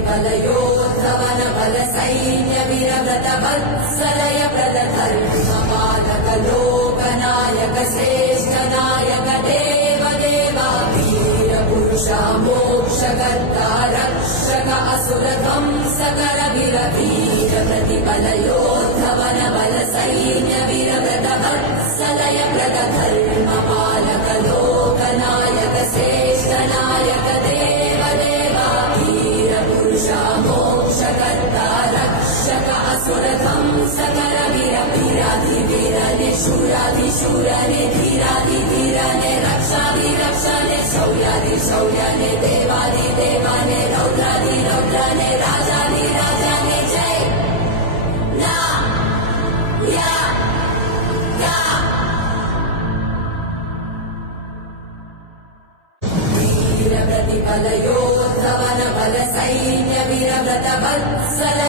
प्रतिफलयोद्धवन बल सैन्य वीरव्रत वत्सलय प्रदधर्मपालक लोकनायक श्रेष्ठ नायक देव देवा वीर पुरुषा मोक्षकर्ता रक्षक असुर ध्वंसकर वीर वीर प्रतिफलयोद्धवन बल सैन्य वीरव्रत वत्सलय प्रदधर्मपालक लोकनायक श्रेष्ठ नायक देव देवा वीर पुरुषा मोक्षकर्ता रक्षक असुर ध्वंसकर वीर वीराधिवीरने शूराधिशूरने धीराधिधीरने रक्षाधिरक्षणे शौर्याधिशौर्यने देवाधिदेवाने रौद्राधिरौद्रने राजाधिराजाने जय ना या गा वीर प्रतिफलयोद्धवन बल सैन्य वीरव्रत वत्सल